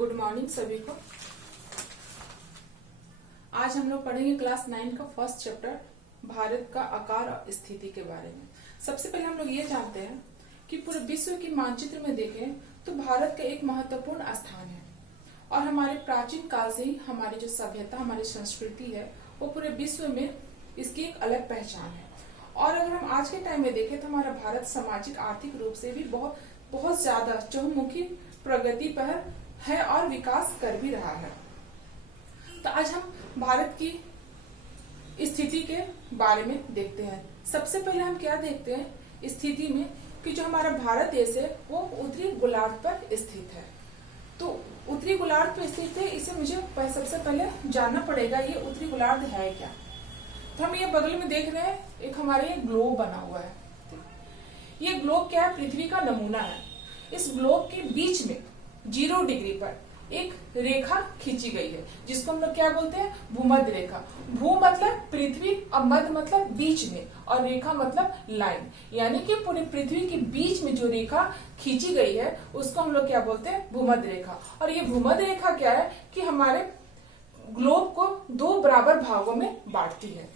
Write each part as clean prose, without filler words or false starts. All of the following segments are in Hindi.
गुड मॉर्निंग सभी को। आज हम लोग पढ़ेंगे क्लास 9 का फर्स्ट चैप्टर भारत का आकार और स्थिति के बारे में। सबसे पहले हम लोग ये जानते हैं कि पूरे विश्व की मानचित्र में देखें तो भारत का एक महत्वपूर्ण स्थान है और हमारे प्राचीन काल से ही हमारी जो सभ्यता, हमारी संस्कृति है वो पूरे विश्व में इसकी एक अलग पहचान है। और अगर हम आज के टाइम में देखें तो हमारा भारत सामाजिक आर्थिक रूप से भी बहुत ज्यादा चहुमुखी प्रगति पर है और विकास कर भी रहा है। तो आज हम भारत की स्थिति के बारे में देखते हैं। सबसे पहले हम क्या देखते हैं स्थिति में कि जो हमारा भारत देश है वो उत्तरी गोलार्ध पर स्थित है। तो उत्तरी गोलार्ध पर स्थित है, इसे मुझे सबसे पहले जानना पड़ेगा ये उत्तरी गोलार्ध है क्या। तो हम ये बगल में देख रहे हैं एक हमारे ग्लोब बना हुआ है। ये ग्लोब क्या है? पृथ्वी का नमूना है। इस ग्लोब के बीच में 0 डिग्री पर एक रेखा खींची गई है जिसको हम लोग क्या बोलते हैं? भूमध्य रेखा। भू मतलब पृथ्वी और मध्य मतलब बीच में और रेखा मतलब लाइन, यानी कि पूरी पृथ्वी के बीच में जो रेखा खींची गई है उसको हम लोग क्या बोलते हैं? भूमध्य रेखा। और ये भूमध्य रेखा क्या है कि हमारे ग्लोब को 2 बराबर भागों में बांटती है।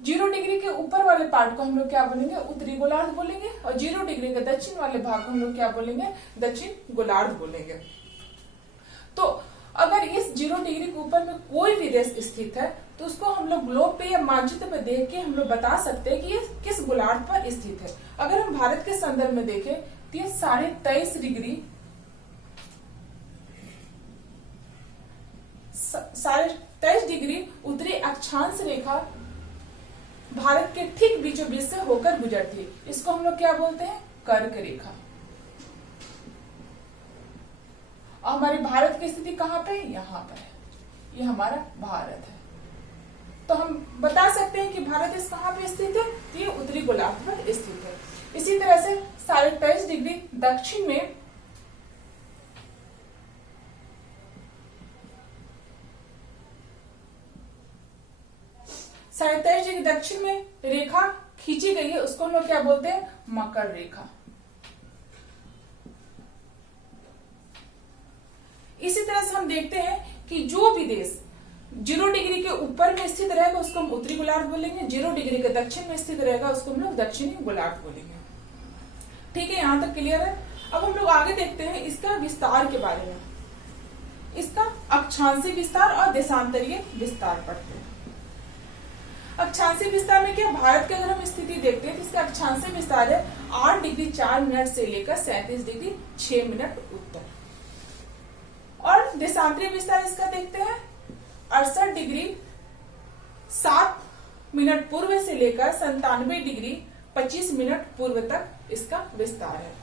0 डिग्री के ऊपर वाले पार्ट को हम लोग क्या बोलेंगे? उत्तरी गोलार्ध बोलेंगे और 0 डिग्री के दक्षिण वाले भाग को हम लोग क्या बोलेंगे? दक्षिण गोलार्ध बोलेंगे। तो अगर इस 0 डिग्री के ऊपर में कोई भी देश स्थित है तो उसको हम लोग ग्लोब पे या मानचित्र पे देख के हम लोग बता सकते हैं कि ये किस गोलार्ध पर स्थित है। अगर हम भारत के संदर्भ में देखें तो ये 23.5 डिग्री 23.5 डिग्री उत्तरी अक्षांश रेखा भारत के ठीक बीचों बीच से होकर गुजरती है। इसको हम लोग क्या बोलते हैं? कर्क रेखा। और हमारे भारत की स्थिति कहाँ पे? यहाँ पर है। ये हमारा भारत है। तो हम बता सकते हैं कि भारत देश कहाँ पे स्थित है? तो ये उत्तरी गोलार्ध पर स्थित है। इसी तरह से 23.5 डिग्री दक्षिण में दक्षिण में रेखा खींची गई है, उसको हम लोग क्या बोलते हैं? मकर रेखा। इसी तरह से हम देखते हैं कि जो भी देश 0 डिग्री के ऊपर में स्थित रहेगा उसको हम उत्तरी गोलार्ध बोलेंगे, 0 डिग्री के दक्षिण में स्थित रहेगा उसको हम लोग दक्षिणी गोलार्ध बोलेंगे। ठीक है, यहां तक क्लियर है। अब हम लोग आगे देखते हैं इसका विस्तार के बारे में। इसका अक्षांशीय विस्तार और देशांतरीय विस्तार पढ़ते हैं। अक्षांशीय विस्तार में क्या? भारत की अगर हम स्थिति देखते हैं तो इसका अक्षांशीय विस्तार है 8 डिग्री 4 मिनट से लेकर 37 डिग्री 6 मिनट उत्तर। और देशांतरीय विस्तार इसका देखते हैं 68 डिग्री 7 मिनट पूर्व से लेकर 97 डिग्री 25 मिनट पूर्व तक इसका विस्तार है।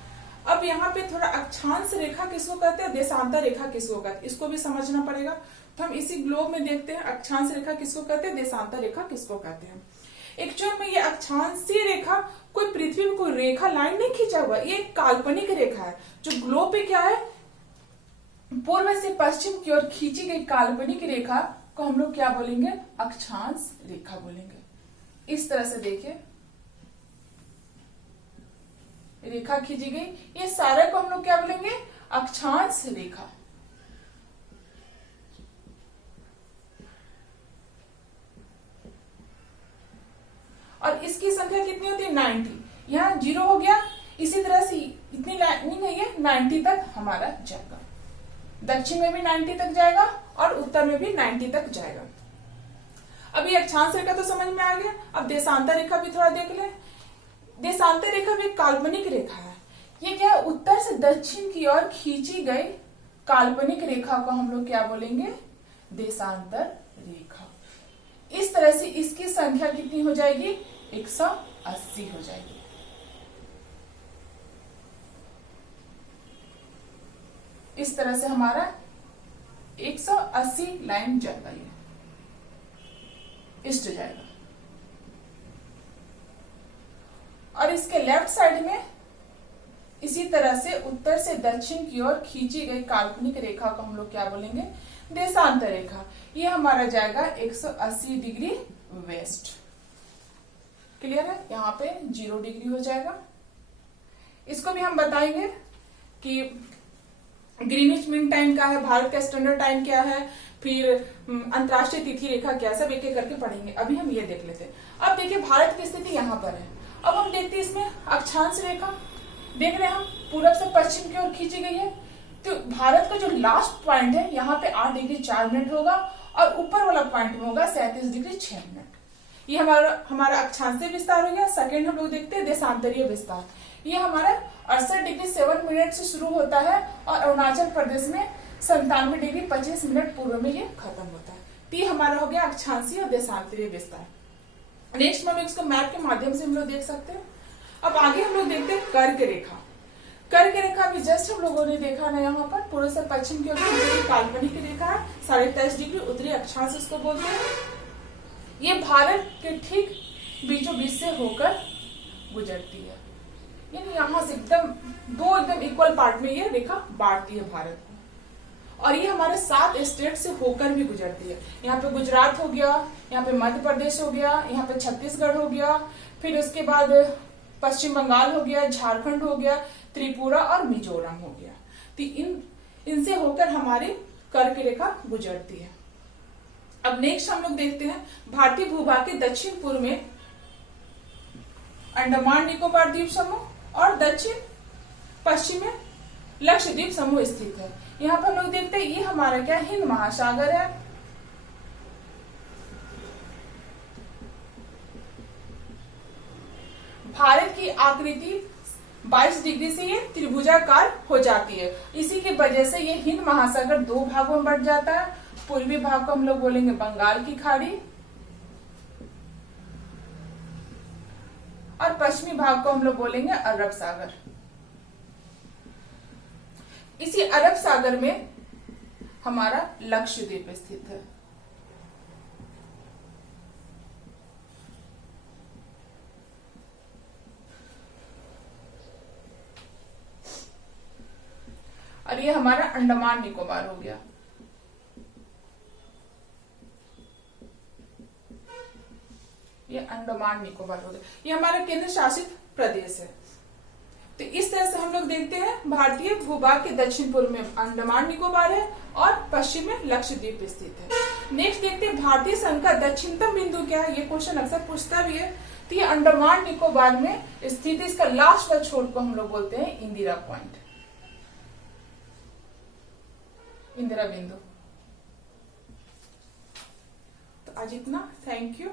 अब यहाँ पे थोड़ा अक्षांश रेखा किसको कहते हैं, देशांतर रेखा किसको कहते हैं, इसको भी समझना पड़ेगा। तो हम इसी ग्लोब में देखते हैं अक्षांश रेखा किसको कहते हैं, देशांतर रेखा किसको कहते हैं। एक्चुअल में ये अक्षांशीय रेखा कोई पृथ्वी में कोई रेखा लाइन नहीं खींचा हुआ, ये एक काल्पनिक रेखा है जो ग्लोब पे क्या है पूर्व से पश्चिम की ओर खींची गई काल्पनिक रेखा को हम लोग क्या बोलेंगे? अक्षांश रेखा बोलेंगे। इस तरह से देखिए रेखा खींची गई, ये सारे को हम लोग क्या बोलेंगे? अक्षांश रेखा। और इसकी संख्या कितनी होती है? 90। यहाँ 0 हो गया, इसी तरह से इतनी लाइनिंग है ये 90 तक हमारा जाएगा। दक्षिण में भी 90 तक जाएगा और उत्तर में भी 90 तक जाएगा। अब ये अक्षांश रेखा तो समझ में आ गया। अब देशांतर रेखा भी थोड़ा देख ले। देशांतर रेखा भी एक काल्पनिक रेखा है। ये क्या? उत्तर से दक्षिण की ओर खींची गई काल्पनिक रेखा को हम लोग क्या बोलेंगे? देशांतर रेखा। इस तरह से इसकी संख्या कितनी हो जाएगी? 180 हो जाएगी। इस तरह से हमारा 180 लाइन जाएगा, ये इष्ट जाएगा। और इसके लेफ्ट साइड में इसी तरह से उत्तर से दक्षिण की ओर खींची गई काल्पनिक रेखा को हम लोग क्या बोलेंगे? देशांतर रेखा। ये हमारा जाएगा 180 डिग्री वेस्ट। क्लियर है? यहाँ पे 0 डिग्री हो जाएगा। इसको भी हम बताएंगे कि ग्रीनिच मीन टाइम क्या है, भारत का स्टैंडर्ड टाइम क्या है, फिर अंतरराष्ट्रीय तिथि रेखा क्या, सब एक एक करके पढ़ेंगे। अभी हम ये देख लेते हैं। अब देखिए भारत की स्थिति यहाँ पर है। अब हम देखते हैं इसमें अक्षांश रेखा देख रहे हैं हम, पूरब से पश्चिम की ओर खींची गई है। तो भारत का जो लास्ट पॉइंट है यहाँ पे 8 डिग्री 4 मिनट होगा और ऊपर वाला पॉइंट में होगा 37 डिग्री 6 मिनट। ये हमारा अक्षांशीय विस्तार हो गया। सेकंड हम लोग देखते हैं देशांतरीय विस्तार। ये हमारा 68 डिग्री 7 मिनट से शुरू होता है और अरुणाचल प्रदेश में 97 डिग्री 25 मिनट पूर्व में ये खत्म होता है। तो ये हमारा हो गया अक्षांशीय और देशांतरीय विस्तार। नेक्स्ट हम इसको मैप के माध्यम से हम लोग देख सकते हैं। अब आगे हम लोग देखते हैं कर्क रेखा। कर्क रेखा भी जस्ट हम लोगों ने देखा ना, यहाँ पर पूर्व से पश्चिम की ओर काल्पनिक रेखा है, 23.5 डिग्री उत्तरी अक्षांश इसको बोलते हैं। ये भारत के ठीक बीचों बीच से होकर गुजरती है, यानी यहाँ से एकदम इक्वल पार्ट में ये रेखा बांटती है भारत को। और ये हमारे 7 स्टेट से होकर भी गुजरती है। यहाँ पे गुजरात हो गया, यहाँ पे मध्य प्रदेश हो गया, यहाँ पे छत्तीसगढ़ हो गया, फिर उसके बाद पश्चिम बंगाल हो गया, झारखंड हो गया, त्रिपुरा और मिजोरम हो गया। तो इनसे होकर हमारी कर्क रेखा गुजरती है। अब नेक्स्ट हम लोग देखते हैं भारतीय भूभाग के दक्षिण पूर्व में अंडमान निकोबार द्वीप समूह और दक्षिण पश्चिम में लक्षद्वीप समूह स्थित है। यहाँ पर लोग देखते हैं ये हमारा क्या हिंद महासागर है। भारत की आकृति 22 डिग्री से ये त्रिभुजाकार हो जाती है। इसी की वजह से ये हिंद महासागर 2 भागों में बंट जाता है। पूर्वी भाग को हम लोग बोलेंगे बंगाल की खाड़ी और पश्चिमी भाग को हम लोग बोलेंगे अरब सागर। इसी अरब सागर में हमारा लक्षद्वीप स्थित है। और ये हमारा अंडमान निकोबार हो गया। ये अंडमान निकोबार हो गया, ये हमारा केंद्र शासित प्रदेश है। तो इस तरह से हम लोग देखते हैं भारतीय भूभाग के दक्षिण पूर्व में अंडमान निकोबार है और पश्चिम में लक्षद्वीप स्थित है। नेक्स्ट देखते हैं भारतीय संघ का दक्षिणतम बिंदु क्या है। ये क्वेश्चन अक्सर पूछता भी है। तो ये अंडमान निकोबार में स्थित है। इसका लास्ट वाला छोर को हम लोग बोलते हैं इंदिरा पॉइंट, इंदिरा बिंदु। तो आज इतना, थैंक यू।